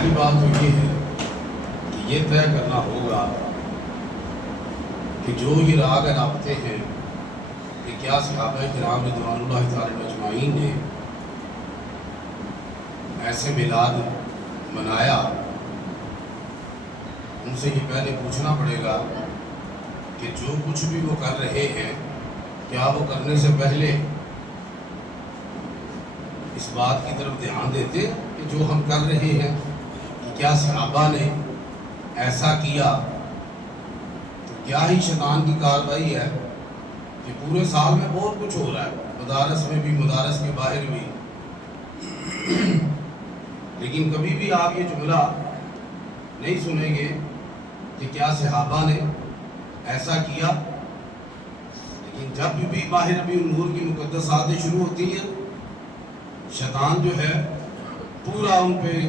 پہلی بات تو یہ ہے کہ یہ طے کرنا ہوگا کہ جو یہ راگ رابطے ہیں کہ کیا صحابہ کرام رضوان اللہ تعالی اجمعین نے ایسے میلاد منایا، ان سے یہ پہلے پوچھنا پڑے گا کہ جو کچھ بھی وہ کر رہے ہیں کیا وہ کرنے سے پہلے اس بات کی طرف دھیان دیتے کہ جو ہم کر رہے ہیں کہ کیا صحابہ نے ایسا کیا؟ تو کیا ہی شیطان کی کارروائی ہے کہ پورے سال میں بہت کچھ ہو رہا ہے، مدارس میں بھی، مدارس کے باہر بھی، لیکن کبھی بھی آپ یہ جملہ نہیں سنیں گے کہ کیا صحابہ نے ایسا کیا۔ لیکن جب بھی ماہ ربیع النور کی مقدس آتیں شروع ہوتی ہیں، شیطان جو ہے پورا ان پہ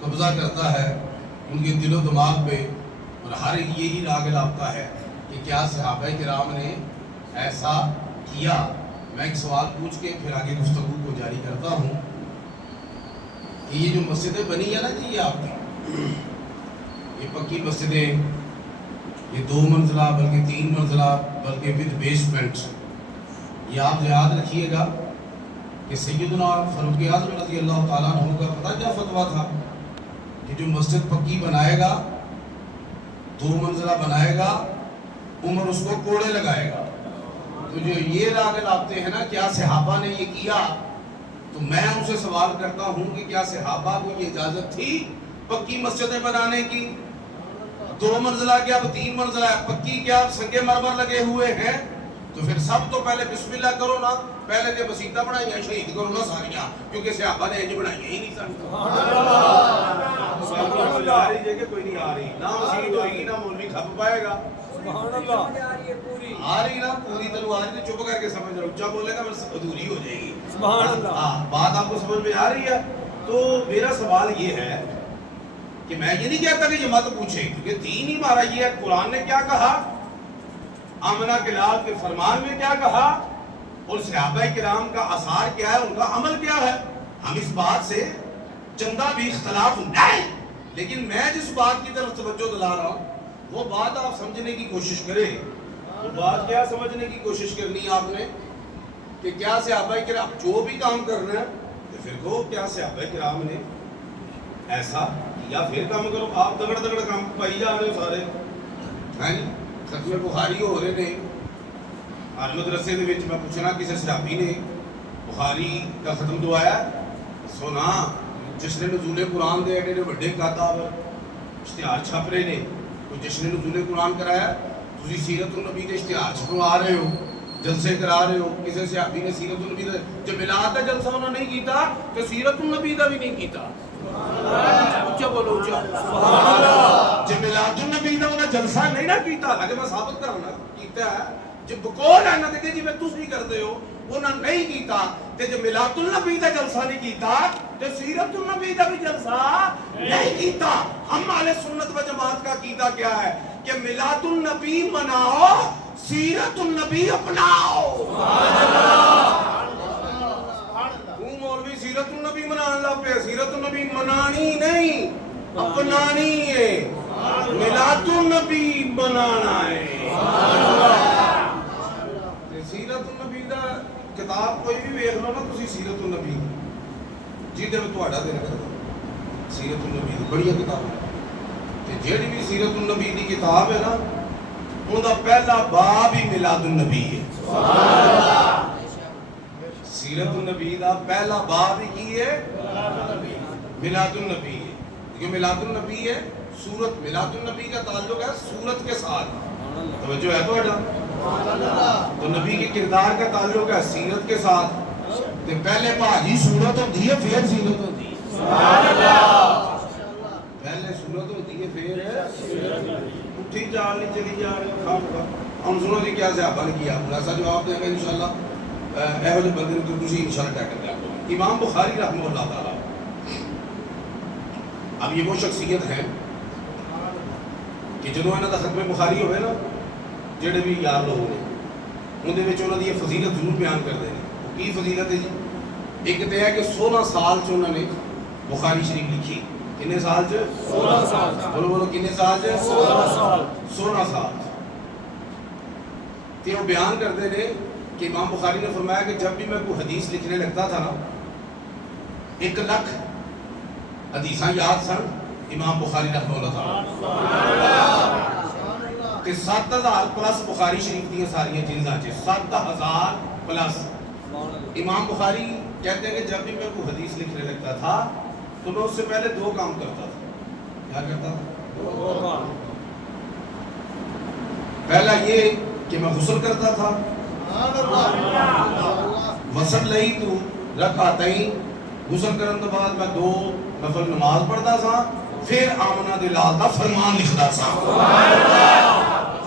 قبضہ کرتا ہے، ان کے دل و دماغ پہ، اور ہر ایک یہی راگ لاپتا ہے کہ کیا صحابہ کرام نے ایسا کیا۔ میں ایک سوال پوچھ کے پھر آگے گفتگو کو جاری کرتا ہوں کہ یہ جو مسجدیں بنی ہیں نا جی، یہ آپ کی یہ پکی مسجدیں، یہ 2 منزلہ بلکہ 3 منزلہ بلکہ ود بیسمنٹ، یہ آپ یاد رکھیے گا کہ سیدنا فاروق اعظم رضی اللہ تعالیٰ عنہ کا پتہ کیا فتویٰ تھا کہ جو مسجد پکی بنائے گا، 2 منزلہ بنائے گا، عمر اس کو کوڑے لگائے گا۔ تو جو یہ راگ لاپتے ہیں نا کیا صحابہ نے یہ کیا، تو میں ان سے سوال کرتا ہوں کہ کیا صحابہ کو یہ اجازت تھی پکی مسجدیں بنانے کی؟ 2 منزلہ کیا، اب 3 منزلہ ہے، پکی کیا، اب سنگے مرمر لگے ہوئے ہیں، تو پھر سب تو پہلے بسم اللہ کرو نا، پہلے کہ مسیطہ بنائی ہیں شہید کرو نا ساریاں، کیونکہ صحابہ نے انج بنائی ہی نہیں سن۔ سبحان اللہ، آ رہی ہے کہ کوئی نہیں آ رہی؟ نہ مسیح ہوئے گی، نہ مولوی کھپ پائے گا۔ سبحان اللہ، آ رہی نا پوری تلو آ رہی تو چپ کر کے سمجھ رہا، اچھا بولے گا بس ادھوری ہو جائے گی۔ سبحان اللہ، بات آپ کو سمجھ میں آ رہی ہے؟ تو میرا سوال یہ ہے کہ میں یہ نہیں کہتا کہ یہ مت پوچھیں، کیونکہ دین ہی ہمارا یہ ہے، قرآن نے کیا کہا، آمنہ کے لال کے فرمان میں کیا کہا، اور صحابہ کرام کا آثار کیا ہے، ان کا عمل کیا ہے۔ ہم اس بات سے چندہ بھی اختلاف نہیں، لیکن میں جس بات کی طرف توجہ دلا رہا ہوں وہ بات آپ سمجھنے کی کوشش کریں۔ وہ بات کیا سمجھنے کی کوشش کرنی ہے آپ نے کہ کیا صحابہ کرام جو بھی کام کر رہے ہیں تو پھر کو کیا صحابہ کرام نے ایسا کیا، پھر کام کرو۔ آپ دگڑ دگڑ کام پائی جا رہے ہو سارے، ہیں ختم بخاری ہو رہے نے، ہر مدرسے دے وچ میں پوچھنا کسی صحابی نے بخاری کا ختم دعایا سونا، جشن نزول قرآن دے ایڈے بڑے کاتاب اشتہار چھپ رہے نے، کوئی جشن نزول قرآن کرایا، تسی سیرت النبی دے اشتہار چھپوا رہے ہو، جلسے کرا رہے ہو، کسی صحابی نے سیرت النبی دا جو میلاد دا جلسہ انہوں نے نہیں کیتا تو سیرت النبی دا بھی نہیں کیتا۔ اچھا بولو اچھا، سبحان اللہ، جو میلاد النبی دا انہوں نے جلسہ نہیں نہ کیتا، لگے میں ثابت کرنا کیتا ہے، جو بکول ہے نا دیکھے جی میں تُس نہیں کر دے ہو، انہوں نے نہیں کیتا، تے جو میلاد النبی دا جلسہ نہیں کیتا تے سیرت النبی دا بھی جلسہ نہیں کیتا۔ ہم اہل سنت و جماعت کا عقیدہ کیا ہے کہ میلاد النبی مناؤ، سیرت النبی اپناؤ۔ سبحان اللہ، تو مولوی سیرت النبی منان لگ پہ، سیرت النبی منانی نہیں اپنانی ہے، میلاد النبی منانا ہے۔ سیرت النبی دا کتاب کوئی بھی ویکھ لو نا تسی، سیرت النبی جیدے میں تہاڈا دل کردا، سیرت النبی دی بڑی کتاب ہے، تے جیڑی بھی سیرت النبی دی کتاب ہے نا ان دا پہلا باب ہی میلاد النبی ہے۔ سبحان اللہ، سیرت النبی دا پہلا باب ہی کی ہے، میلاد النبی ہے، کیونکہ میلاد النبی ہے سورت، میلاد النبی کا تعلق ہے سورت کے ساتھ، توجہ ہے تو تو نبی کے کردار کا تعلق ہے سیرت کے ساتھ، تے پہلے بھاجی سورت ہوتی ہے پھر سیرت ہوتی ہے۔ سبحان اللہ، پہلے سورت ہوتی ہے پھر اٹھی چال نہیں چلی جا رہے۔ ہم سنو جی کیا صحابہ نے کیا، ایسا جواب دیں گے انشاءاللہ، اہو جے بندے کو تسی انشاءاللہ ٹیکل دیں۔ امام بخاری رحمہ اللہ تعالیٰ، اب یہ وہ شخصیت ہے کہ جدوں انہاں دا ختم بخاری ہوئے نا، جڑے بھی یار لوگ نے اندے وچ انہاں دی یہ فضیلت ضرور بیان کردے نے۔ کی فضیلت ہے جی؟ ایک تو ہے کہ 16 سال چ انہوں نے بخاری شریف لکھی، کنے سال چ 16 سال بولو بولو کنے سال چ 16 سال تے وہ بیان کرتے ہیں کہ امام بخاری نے فرمایا کہ جب بھی میں کوئی حدیث لکھنے لگتا تھا نا 1 لاکھ حدیثاں یاد سن امام بخاری رحمہ اللہ تعالی کہ 7000 پلس بخاری شریف دیا ساری جلداں چ 7000 پلس امام بخاری کہتے ہیں کہ جب بھی میں کوئی حدیث لکھنے لگتا تھا تو میں اس سے پہلے 2 کام کرتا تھا. کیا کرتا تھا؟ 2 کام. پہلا یہ کہ میں غسل کرتا تھا وصل لئی تو رکعتین غسل کرنے کے بعد میں 2 نفل نماز پڑھتا تھا پھر آمنہ دلال دا فرمان لکھتا تھا.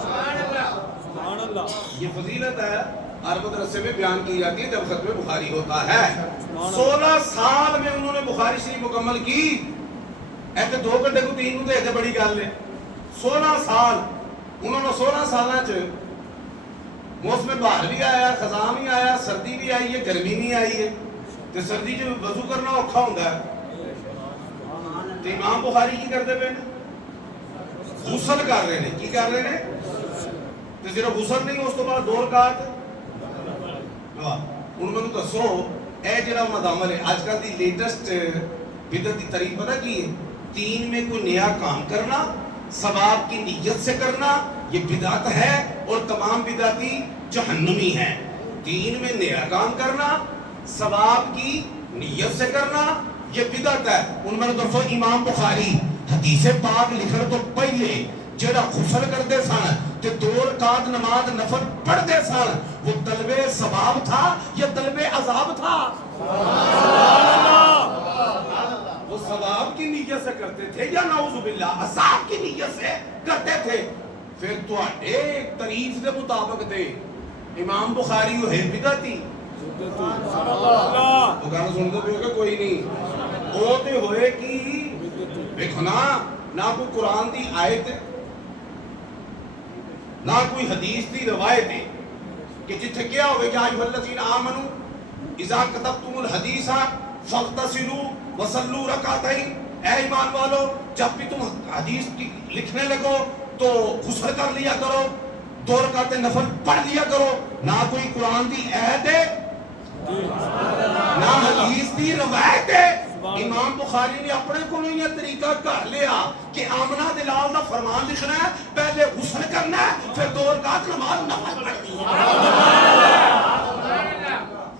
سبحان اللہ. یہ فضیلت ہے عرب مدرسے میں بیان کی جاتی ہے جب ختم بخاری ہوتا ہے. 16 سال میں انہوں نے بخاری شریف مکمل کی. ایسے 2 گھنٹے کو 3 کو دے بڑی گل ہے. 16 سال انہوں نے 16 سالاں چ موسم بہار بھی آیا خزاں بھی آیا سردی بھی آئی ہے گرمی بھی آئی ہے تے سردی چ وضو کرنا اوکھا ہوندا ہے تے امام بخاری کی کرتے پے غسل کر رہے ہیں. کی کر رہے ہیں؟ تے صرف غسل نہیں اس تو بعد 2 رکعت. ہن مینوں دسو اے جڑا مدامل ہے آج کل دی لیٹسٹ بدعت دی طریق پتہ کی ہے؟ 3 میں کوئی نیا کام کرنا ثواب کی نیت سے کرنا یہ بدعت ہے اور تمام بدعتی جہنمی ہیں. 3 میں نیا کام کرنا ثواب کی نیت سے کرنا یہ بدعت ہے. ان میں دوستو امام بخاری حدیث پاک لکھنے تو پہلے جڑا غسل کرتے سن تے 2 رکعت نماز نفل پڑھتے سن وہ طلب ثواب تھا یا طلب عذاب تھا؟ وہ ثواب کی نیت سے کرتے تھے یا نعوذ باللہ عذاب کی نیت سے کرتے تھے؟ پھر تو ایک تعریف کے مطابق تھے امام بخاری وہ ہے بدعتی. وہ گانا سنتے پہ ہوگا کوئی نہیں وہ تے ہوئے کی دیکھو نہ کوئی قرآن دی آیت نہ کوئی حدیث دی روایت ہے کہ جتھے کیا ہوئے کہ ایھا الذین آمنوا اذا کتبتم الحدیث فاغتسلوا وصلوا رکعتین. اے ایمان والو جب بھی تم حدیث لکھنے لگو تو غسل کر لیا کرو 2 رکعت نفل پڑھ لیا کرو. نہ کوئی قرآن دی آیت ہے نہ حدیث دی روایت ہے. امام بخاری نے اپنے کو یہ طریقہ کر لیا کہ آمنہ دلال دا فرمان لکھنا ہے پہلے غسل کرنا ہے پھر 2 رکعت نماز نفل پڑھنی ہے.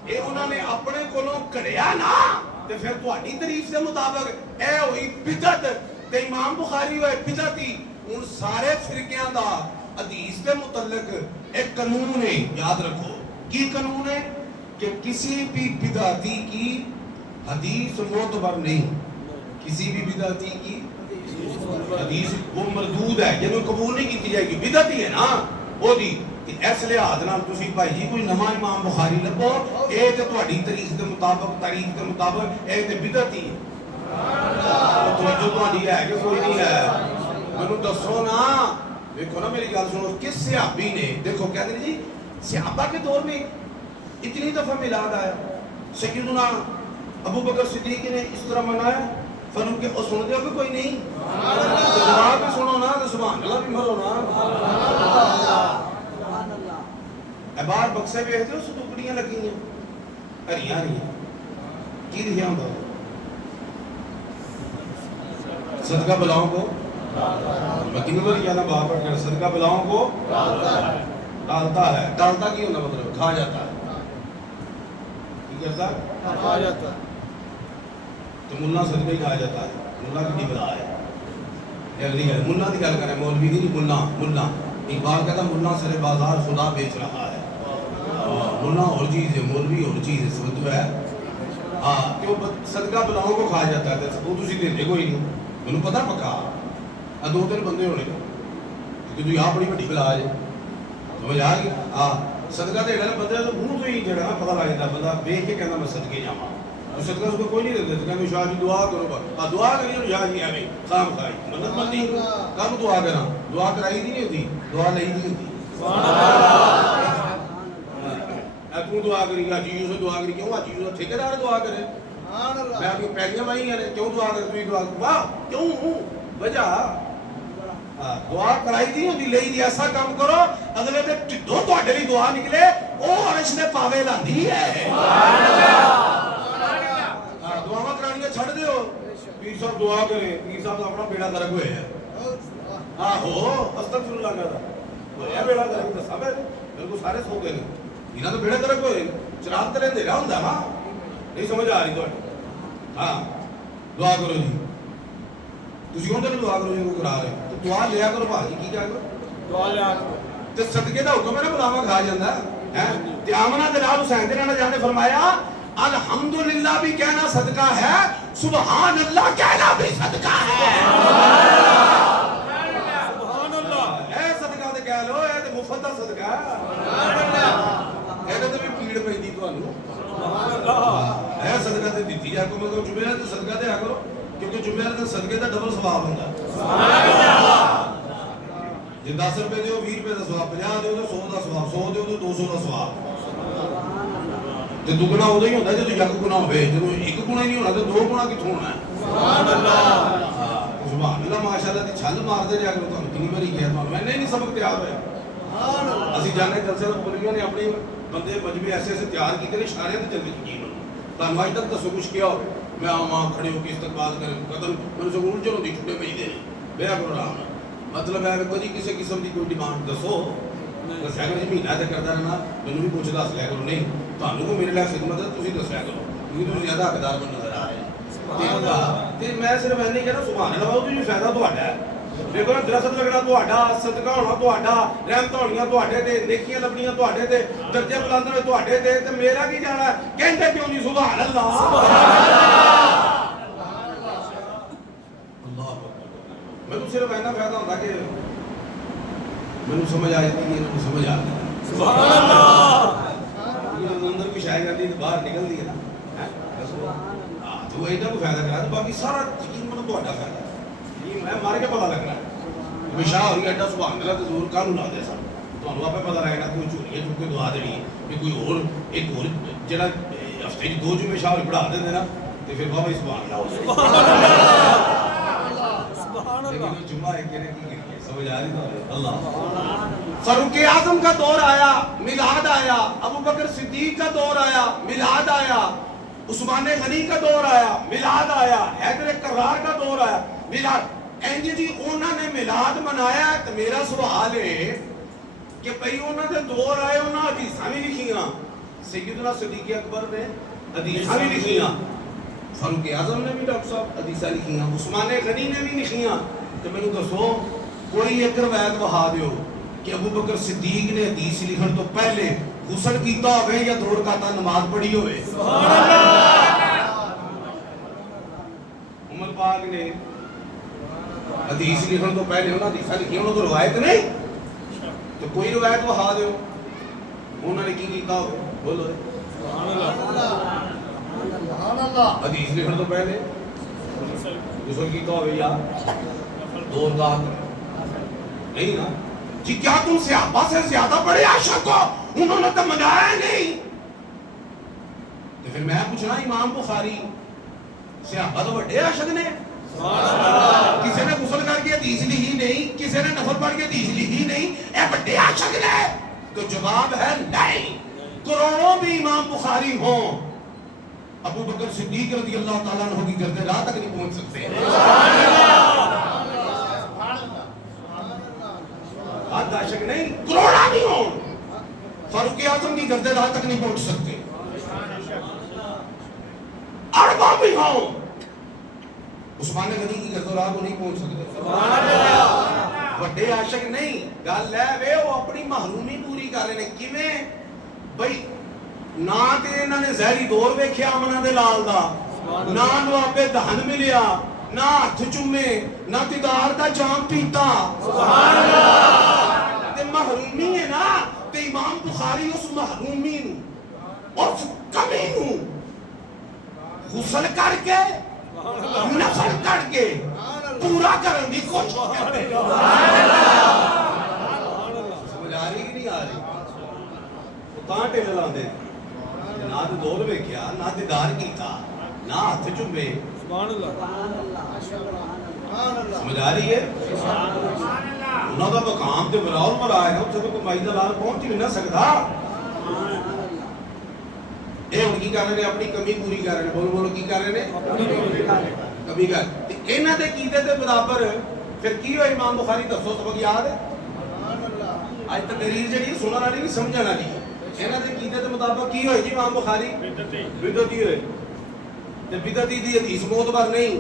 یہ انہوں نے اپنے کو کڑیا نا تے پھر تہاڈی تعریف کے مطابق اے ہوئی بدعت تے امام بخاری ہوئے بدعتی. ان سارے فرقیاں دا حدیث کے متعلق ایک قانون ہے یاد رکھو. کی قانون ہے کہ کسی بھی بدعتی کی حدیث معتبر نہیں. کسی بھی بدعتی کی حدیث وہ مردود ہے یعنی قبول نہیں کی جائے گی. بدعتی ہے نا وہ دی اس لحاظ نال تسی بھائی جی کوئی نواں امام بخاری لبو اے تے تہاڈی تاریخ دے مطابق تاریخ دے مطابق اے تے بدعتی ہے. توجہ تہاڈی ہے کہ کوئی نہیں ہے؟ مینوں دسو نا. دیکھو نا میری گل سنو کس صحابی نے دیکھو کہتے ہیں جی صحابہ کے دور میں اتنی دفعہ میلاد آیا سیدنا ابو بکر صدیق نے اس طرح منایا فرمایا کہ اور سن دے کہ کوئی نہیں جواب بھی سنو نا تو سبحان اللہ بھی مرو نا. باہر بکسے ویکھدے ہو ٹکڑیاں لگی ہیں ہریاں ہریاں کی لکھیا ہوندا صدقہ بلاؤں کو مکین کو نہیں جانا باہر پڑھ کر صدقہ بلاؤں کو ڈالتا ہے. ڈالتا کی ہونا مطلب کھا جاتا ہے. کی کرتا ہے؟ کھا جاتا ہے. تو ملا صدقہ ہی کھا جاتا ہے. ملا کی نہیں بلا ہے اگلی گل ملا کی گل کریں مولوی کی نہیں. ملا اقبال کہتا ملا سر بازار خدا بیچ رہا ہے. ملا اور چیز ہے مولوی اور چیز ہے سمجھ ہے. ہاں کہ وہ صدقہ بلاؤں کو کھا جاتا ہے. وہ تسی دیندے کوئی نہیں. مینوں پتہ پکا 2-3 بندے ہونے کیونکہ تو یہاں بڑی بڑی بلا ہے سمجھ آ گئی. ہاں صدقہ دے گا بندے تو منہ تو ہی جڑا نا پتہ لگ جاتا بندہ ویکھ کے کہنا میں صدقے جاواں. صدقہ اس کو کوئی نہیں دیتا کہنا شاہ جی دعا کرو بس دعا کریے شاہ جی ایویں خام کھائی مدد مندی کب دعا کرا دعا کرائی دی نہیں ہوتی دعا لئی دی ہوتی. تو دعا کری گا چیزوں سے دعا کری کیوں چیزوں سے ٹھیکیدار دعا کرے میں آپ کی پہلیاں بھائی ہیں کیوں دعا کر تھی دعا واہ کیوں وجہ دعا کرائی دی ہوندی لئی دی ایسا کام کرو اگلے دے ٹھڈوں تواڈے لئی دعا نکلے او عرش نے پاوے لاندی ہے سبحان اللہ دعاواں کرانیاں چھڑ دیو پیر صاحب دعا کریں پیر صاحب اپنا بیڑا گرک ہوئے ہیں آہو استغفر اللہ کہتا ہویا بیڑا گرک دسا میں بالکل سارے سو گئے انہاں تو بیڑا گرک ہوئے چراغ تے رہندے رہا ہوندا نا نہیں سمجھ آ رہی تواڈی ہاں دعا کرو جی تسی ہوں تے دعا کرو جی کو کرا رہے تو دعا لیا کرو بھاجی کی کیا کرو دعا لیا کرو تے صدقے دا حکم ہے نا بلاوا کھا جاندا ہے تے آمنہ دے نال حسین دے نال جانے فرمایا الحمدللہ بھی کہنا صدقہ ہے سبحان اللہ کہنا بھی صدقہ ہے سبحان اللہ اے صدقہ تے کہہ لو اے تے مفت دا صدقہ ہے سبحان اللہ اے تے بھی پیڑ پیندی تانوں سبحان اللہ اے صدقہ تے دتی جا کو مطلب جمعہ تے صدقہ تے کرو کیونکہ جمعہ تے صدقے دا ڈبل ثواب ہوندا سبحان اللہ جے 10 روپے دیو 20 روپے دا ثواب 50 دیو تے 100 دا ثواب 100 دیو تے 200 دا ثواب تے دگنا اودوں ہی ہوندا جے یک گنا ہوے جے ایک گنا ہی نہیں ہونا تے دو گنا کتھوں ہونا ہے سبحان اللہ سبحان اللہ ماشاءاللہ تے چھل مار دے رہیا کرو تانوں کتنی باری کہیا تانوں میں نہیں سبق تیار ہویا سبحان اللہ اسی جانے جلسے تے پولیوں نے اپنی بندے مجمع ایسے ایسے تیار کیتے نے اشارے تے چلدے یقین ہو تانوں اج تک دسو کچھ کیا ہو میں آواں کھڑے ہو کے استقبال کریں قدم میں سکول چلو دی چھٹے پئی دے بے پروگرام مطلب ہے کدی کسی قسم دی کوئی ڈیمانڈ دسو دسیا کرو جی مہینہ تے کردا رہنا مینوں بھی پوچھ دس لیا کرو نہیں تانوں کو میرے لیے خدمت ہے تسی دسیا کرو کیونکہ تسی زیادہ حقدار بن نظر آ رہے ہیں تے میں صرف اینے کہنا سبحان اللہ او جو فائدہ تہاڈا ہے دیکھو نا درست لگنا تہاڈا صدقہ ہونا تہاڈا رحمت ہونیاں تہاڈے تے نیکیاں لبنیاں تہاڈے تے درجے بلند ہونے تہاڈے تے میرا کی جانا ہے کہندے کیوں نہیں سبحان اللہ سبحان اللہ میں تو صرف اینا فائدہ ہوندا کہ مینوں سمجھ آ جاتی ہے انہوں سمجھ آ جاتی سبحان اللہ یہ اندر کچھ آئے گا نہیں تو باہر نکل دی ہے نا تو وہ ایڈا کو فائدہ کرا تو باقی سارا یقین منو تہاڈا فائدہ یہ میں مار کے پتہ لگنا ہے ہمیشہ ہو رہی ایڈا سبحان اللہ تے زور کانوں لا دے سن تانوں آپے پتہ لگے گا کوئی چوری ہے جو کوئی دعا دینی ہے کہ کوئی اور ایک اور جڑا ہفتے دی 2 جمعے شاہ پڑھا دے نا تے پھر بابا سبحان اللہ سبحان اللہ جمعہ ایک نے کی سمجھ آ رہی تو اللہ فاروق اعظم کا دور آیا میلاد آیا ابو بکر صدیق کا دور آیا میلاد آیا عثمان غنی کا دور آیا میلاد آیا حیدر کرار کا دور آیا میلاد اینجی جی انہوں نے میلاد منایا تو میرا سوال ہے کہ بھئی انہوں نے دور آئے انہوں نے حدیثاں بھی لکھیاں سیدنا صدیق اکبر نے حدیثاں بھی لکھیاں فاروق اعظم نے بھی ڈاکٹر صاحب حدیثاں لکھیاں عثمان غنی نے بھی لکھیاں تو میں نے دسو کوئی ایک روایت وہا دیو کہ ابو بکر صدیق نے حدیث لکھن تو پہلے غسل کیتا ہوئے یا 2 رکعتاں نماز پڑھی ہوئے سبحان اللہ عمر پاک نے حدیث لکھن تو پہلے انہاں حدیثاں لکھی انہاں تو روایت نہیں تو کوئی روایت وہا دیو انہوں نے کی کیتا ہوئے بولو سبحان اللہ سبحان اللہ حدیث لکھن تو پہلے غسل کیتا ہوئے یا 2 رکعت نہیں نا جی کیا تم صحابہ سے زیادہ بڑے عاشق ہو انہوں نے تو منایا نہیں تو پھر میں پوچھنا امام بخاری صحابہ تو بڑے عاشق نے کسی نے غسل کر کے حدیث لکھی نہیں کسی نے نفل پڑھ کے حدیث لکھی نہیں اے بڑے عاشق نے تو جواب ہے نہیں کروڑوں بھی امام بخاری ہوں ابو بکر صدیق رضی اللہ تعالیٰ عنہ کی گردے راہ تک نہیں پہنچ سکتے آدھ عاشق نہیں کروڑا نہیں ہوں فاروق اعظم کی گردے راہ تک نہیں پہنچ سکتے اربا بھی ہوں عثمان غنی کی گردے راہ کو نہیں پہنچ سکتے بڑے عاشق نہیں گل ہے وے وہ اپنی محرومی پوری کر رہے ہیں کیویں بھئی نہ تے انہاں نے زہری دور ویکھیا امنا دے لال دا نہ لوابے دہن ملیا نہ ہاتھ چومے نہ دیدار دا جام پیتا سبحان اللہ تے محرومی ہے نا تے امام بخاری اس محرومی نو اس کمی نو غسل کر کے نفل کر کے پورا کرن دی کوشش کرتے سبحان اللہ سمجھ آ رہی کہ نہیں آ رہی وہ تاں ٹیل لاندے نہ تے دور ویکھیا نہ دیدار کیتا نہ ہاتھ چومے. سبحان اللہ. سمجھ آ رہی ہے؟ انہوں کا مقام تے براؤ مرا ہے نا اتنے تو کمائی کا لال پہنچ ہی نہ سکتا. یہ ہوں کی کر رہے ہیں اپنی کمی پوری کر رہے ہیں. بولو بولو کی کر رہے ہیں کمی کر. یہاں کے کیتے کے برابر پھر کی ہوئے امام بخاری دسو سبق یاد ہے؟ اج تقریر جی سننا والی نہیں سمجھنا والی. یہاں کے کیتے کے مطابق کی ہوئے جی امام بخاری بدعتی ہوئے. بدعتی دی حدیث معتبر نہیں.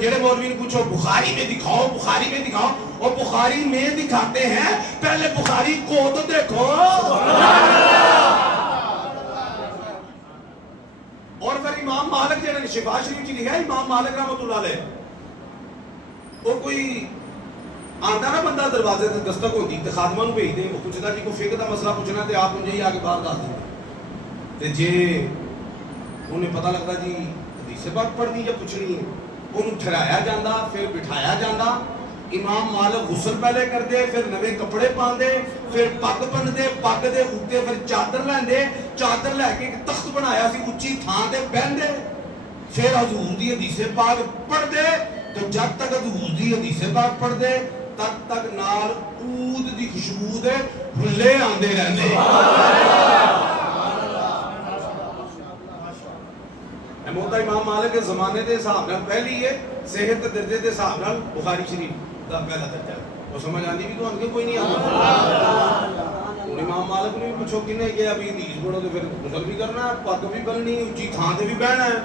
جڑے مولوی نے پوچھو بخاری میں دکھاؤ بخاری میں دکھاؤ. اور بخاری میں دکھاتے ہیں پہلے بخاری کو تو دیکھو. اور پھر امام مالک جنہوں نے شفا شریف کی لکھا ہے امام مالک رحمۃ اللہ علیہ وہ کوئی آتا نا بندہ دروازے سے دستک ہوتی تو خادمہ نو بھیج دے وہ پوچھتا جی کوئی فقہ کا مسئلہ پوچھنا تو آپ انجے ہی آ کے باہر دس دیں. جی انہیں پتہ لگتا جی حدیث پاک پڑھنی یا پوچھنی ہے انہوں ٹھہرایا جاندہ پھر بٹھایا جاندہ. امام مالک غسل پہلے کر دے پھر نوے کپڑے پان دے پھر پگ بن دے پگ دے اوتے پھر چادر لین دے چادر لے کے ایک تخت بنایا سی اچھی تھان دے بہن دے پھر حضور دی حدیث پاک پڑھ دے. تو جب تک حضور دی حدیث پاک پڑھ دے تب تک نال عود دی خوشبو دے بھلے آندے رہندے. موتا امام مالک کے زمانے دے حساب نال پہلی ہے صحت درجے دے حساب نال بخاری شریف دا پہلا درجہ. وہ سمجھ آندی بھی تو ان کے کوئی نہیں آتا. امام مالک نے بھی پوچھو کنے کہ ابھی حدیث پڑھو تو پھر غسل بھی کرنا ہے پگ بھی بننی اونچی تھان تے بھی بہنا ہے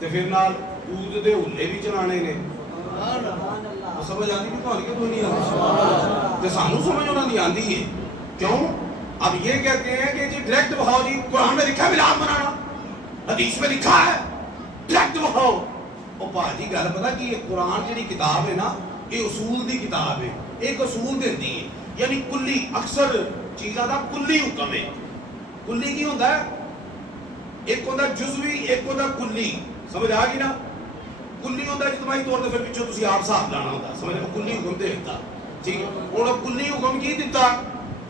تے پھر نال عود دے ہلے بھی چلانے نے. سمجھ آندی بھی تو ان کے کوئی نہیں آتا. تے سانو سمجھ انہاں دی آندی ہے. کیوں؟ اب یہ کہتے ہیں کہ جی ڈائریکٹ بخاؤ جی قرآن میں لکھا ہے ملاد بنانا حدیث میں لکھا ہے ڈائریکٹ بخاؤ. اور باجی گل پتہ کہ یہ قرآن جڑی کتاب ہے نا یہ اصول دی کتاب ہے. ایک اصول دیندی ہے یعنی کلی اکثر چیزاں دا کلی حکم ہے. کلی کی ہوتا ہے ایک ہوتا جزوی ایک ہوتا کلی. سمجھ آ گئی نا. کلی ہوتا ہے اجتماعی طور تے پھر پیچھے تسی آپ صاحب لانا ہوتا سمجھ لو کلی حکم دے دیتا. ٹھیک ہے انہوں کلی حکم کی دیتا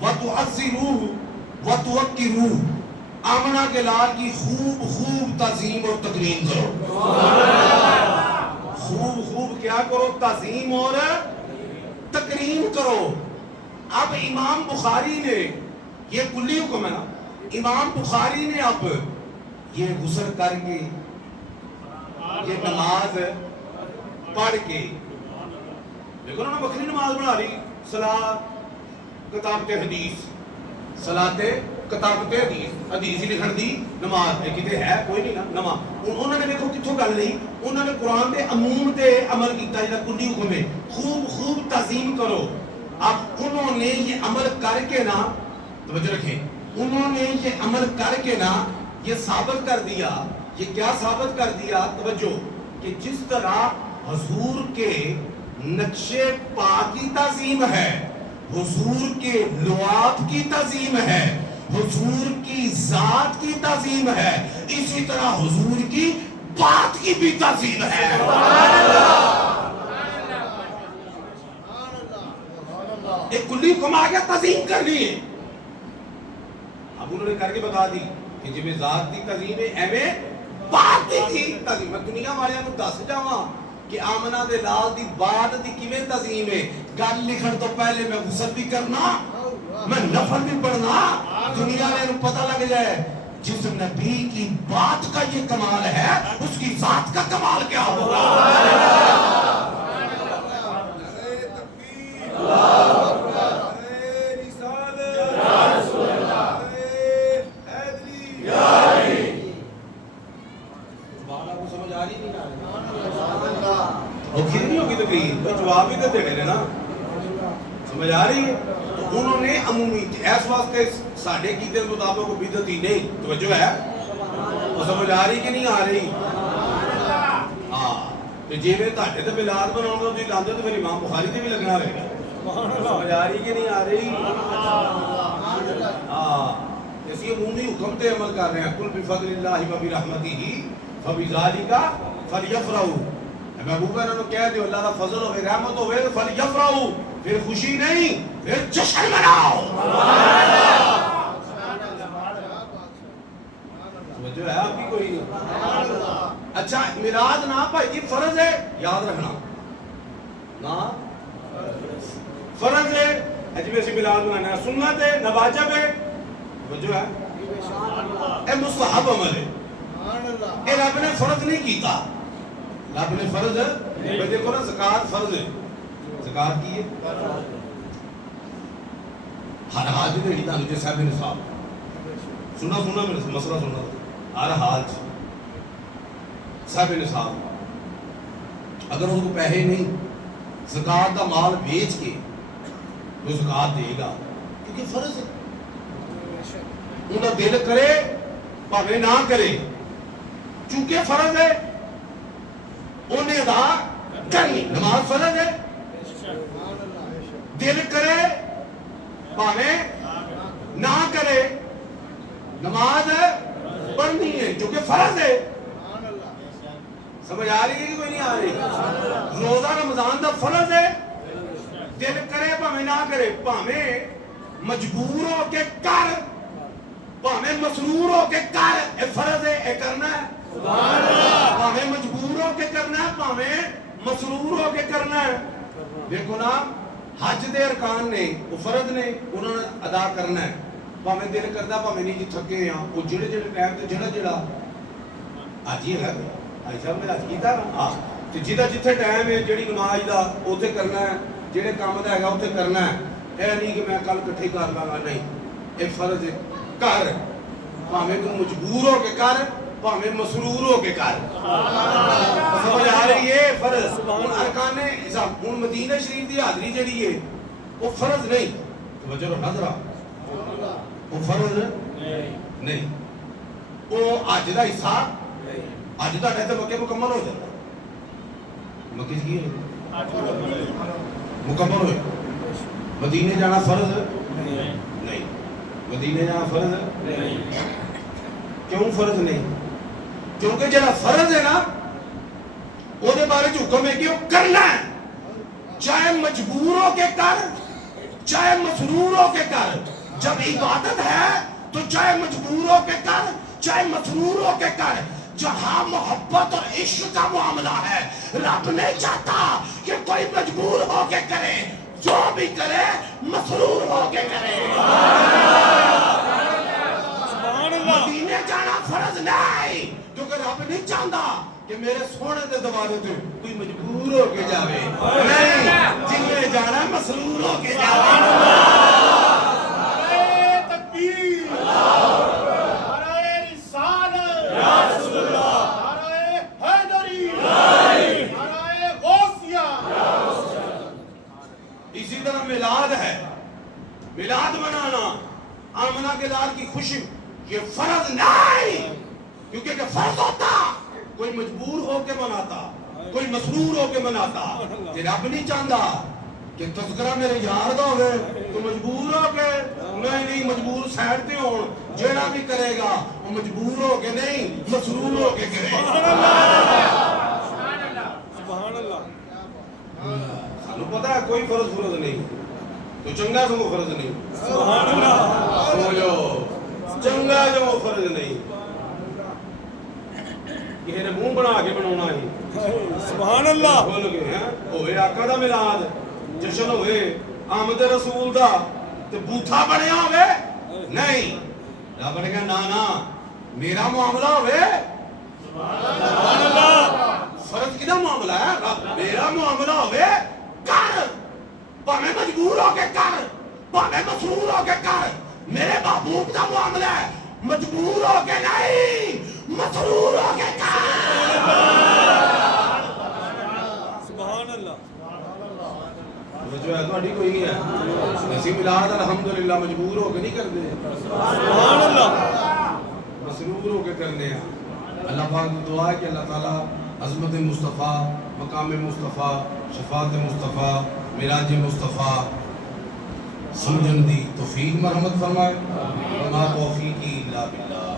وَتُعَزِّرُوهُ وَتُوَقِّرُوهُ آمنہ کے لال کی خوب خوب تعظیم اور تکریم کرو. خوب خوب کیا کرو تعظیم اور تکریم کرو. اب امام بخاری نے یہ کلی حکم ہے نا امام بخاری نے اب یہ غسل کر کے یہ نماز پڑھ کے دیکھو نا بکری نماز بنا لی صلاۃ کتابت حدیث صلاۃ کتابت حدیث حدیث ہی لکھن دی نماز کتے ہے کوئی نہیں نا نماز. انہوں نے دیکھو کتھوں گل نہیں انہوں نے قرآن دے عموم تے عمل کیتا جیسا کلی حکم ہے خوب خوب تعظیم کرو. اب انہوں نے یہ عمل کر کے نا توجہ رکھیں انہوں نے یہ عمل کر کے نا یہ ثابت کر دیا. یہ کیا ثابت کر دیا توجہ کہ جس طرح حضور کے نقش پا کی تعظیم ہے حضور کے لعاب کی تعظیم ہے حضور کی ذات کی تعظیم ہے اسی طرح حضور کی بات کی بھی تعظیم ہے. ایک کلی حکم آ گیا تعظیم کرنی ہے. اب انہوں نے کر کے بتا دی کہ جب ذات کی تعظیم ہے ایویں بات دی تعظیم. میں دنیا والے کو دس جاواں کہ آمنہ دے لال دی بات دی کیویں تعظیم ہے. گل لکھن تو پہلے میں غسل بھی کرنا میں نفل بھی پڑھنا دنیا والے کو پتہ لگ جائے جس نبی کی بات کا یہ کمال ہے اس کی ذات کا کمال کیا ہوگا. جواب بھی دیتے گئے نا سمجھ آ رہی ہے. تو انہوں نے عمومی اس واسطے ساڑھے کیتے مطابق کو بدعتی نہیں توجہ ہے وہ سمجھ آ رہی کہ نہیں آ رہی. ہاں تو جی میں تاڑے تے ملاد بناؤں گا جی لاندے تو پھر امام بخاری تے بھی لگنا رہے گا. سمجھ آ رہی کہ نہیں آ رہی. ہاں اسی عمومی حکم تے عمل کر رہے ہیں قل بفضل اللہ وبرحمتہ فبذلک فلیفرحوا. محبوبہ نے کہہ دیو اللہ کا فضل و رحمت ہوئے تو فلیفرحوا پھر خوشی نہیں پھر جشن مناؤ. جو ہے آپ کی کوئی نہیں. اچھا میلاد نا بھائی جی فرض ہے یاد رکھنا نا فرض ہے اجبے سے میلاد منانا ہے سنت ہے نہ واجب ہے جو ہے اے مستحب عمل ہے اے رب نے فرض نہیں کیتا رب نے فرض ہے دیکھو نا زکات فرض ہے زکات کی ہے ہر حال جی دیڑی تانوں تے صاحب نصاب سننا میرے مسئلہ سننا ہر حال صاحب نصاب اگر ان کو پیسے نہیں زکات کا مال بیچ کے وہ زکات دے گا کیونکہ فرض ہے ان کا دل کرے بھاوے نہ کرے چونکہ فرض ہے انہیں ادا کرنی نماز فرض ہے دل کرے بھاوے نہ کرے نماز پڑھنی ہے کیونکہ فرض ہے سمجھ آ رہی ہے کہ کوئی نہیں آ رہی روزہ رمضان دا فرض ہے دل کرے بھاوے نہ کرے بھاوے مجبور ہو کے کر بھاوے مسرور ہو کے کر اے فرض ہے اے کرنا ہے بھاوے مجبور ہو کے کرنا ہے بھاوے مسرور ہو کے کرنا ہے دیکھو نا حج دے ارکان نے وہ فرض نے انہوں نے ادا کرنا ہے بھاوے دل کردا بھاوے نہیں جی تھکے ہاں وہ جڑے ٹائم تے جڑا اج ہی ہے بھائی صاحب نے اج کیتا نا تے جدا جتھے ٹائم ہے جڑی نماز دا اوتھے کرنا ہے جڑے کام دا ہےگا اوتھے کرنا ہے اے نہیں کہ میں کل کٹھے کر لاں نہیں اے فرض ہے کر بھاوے تو مجبور ہو کے کر بھاوے مسرور ہو کے کر سمجھ آ رہی ہے فرض ہن ارکان حساب ہن مدینہ شریف دی حاضری جڑی ہے وہ فرض نہیں توجہ رکھنا ذرا وہ فرض نہیں وہ اج دا حصہ اج دا تے مکے مکمل ہو جاتا مکے کی مکمل ہوئے مدینے جانا فرض نہیں مدینے جانا فرض نہیں کیوں فرض نہیں کیونکہ جڑا فرض ہے نا وہ دے بارے جو حکم ہے کہ وہ کرنا ہے چاہے مجبور ہو کے کر چاہے مسرور ہو کے کر جب عبادت ہے تو چاہے مجبور ہو کے کر چاہے مسرور ہو کے کر جہاں محبت اور عشق کا معاملہ ہے رب نے چاہتا کہ کوئی مجبور ہو کے کرے جو بھی کرے مسرور ہو کے کرے مدینے جانا فرض نہیں کیونکہ رب نہیں چاہتا کہ میرے سونے دے دوارے تے کوئی مجبور ہو کے جاوے نہیں جن میں جانا مسرور ہو کے جاوے نعرہ تکبیر نعرہ رسالت یا رسول اللہ نعرہ حیدری نعرہ غوثیہ اسی طرح میلاد ہے میلاد منانا آمنہ کے لال کی خوشی یہ فرض نہیں کیونکہ کہ فرض ہوتا کوئی مجبور ہو کے مناتا کوئی مسرور ہو کے مناتا کہ رب نہیں چاہتا کہ تذکرہ میرے یار دا ہوئے تو مجبور ہو کے نہیں مجبور سیڑتے ہوں جیڑا بھی کرے گا وہ مجبور ہو کے نہیں مسرور ہو کے کرے سبحان اللہ سانو پتا ہے کوئی فرض نہیں تو چنگا تو وہ فرض نہیں سبحان اللہ سوجو چنگا جو وہ فرض نہیں کسی نے منہ بنا کے بنانا ہی سبحان اللہ بول گئے ہیں ہوئے آقا دا میلاد جشن ہوئے آمد رسول دا تے بوتھا بنیا ہوئے نہیں رب نے کہا نا میرا معاملہ ہوئے سبحان اللہ فرض کی دا معاملہ ہے رب میرا معاملہ ہوئے کر پاہمیں مجبور ہو کے کر پاہمیں مسرور ہو کے کر میرے محبوب دا معاملہ ہے مجبور ہو کے نہیں مسرور ہو کے کر سبحان اللہ جو ہے تو اڈی کوئی نہیں ہے اسی ملاد الحمدللہ مجبور ہو کے نہیں کرتے سبحان اللہ مسرور ہو کے کرنے ہیں اللہ پاک دعا ہے کہ اللہ تعالیٰ عظمت مصطفیٰ مقام مصطفیٰ شفاعت مصطفیٰ معراج مصطفیٰ سمجھن دی توفیق مرحمت فرمائے وما توفیقی الا باللہ